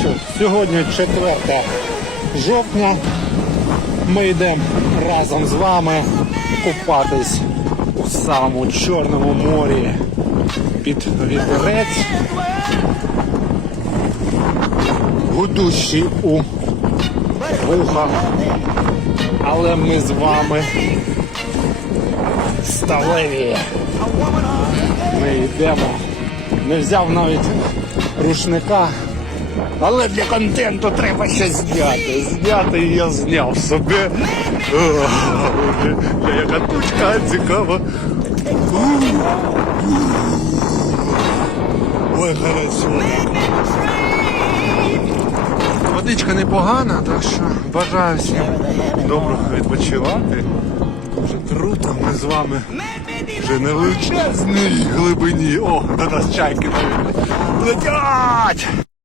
що, сьогодні 4 жовтня. Ми йдемо разом з вами купатись у самому Чорному морі під вітерець, гудущий у вуха. Але ми з вами сталеві. Ми йдемо. Не взяв навіть рушника. Але для контенту треба щось зняти. Зняти і я зняв собі. Яка тучка цікава. Ой, хорошо. Водичка непогана, так що бажаю всім добре відпочивати. Дуже круто, ми з вами вже на величезній глибині. О, до нас чайки летять!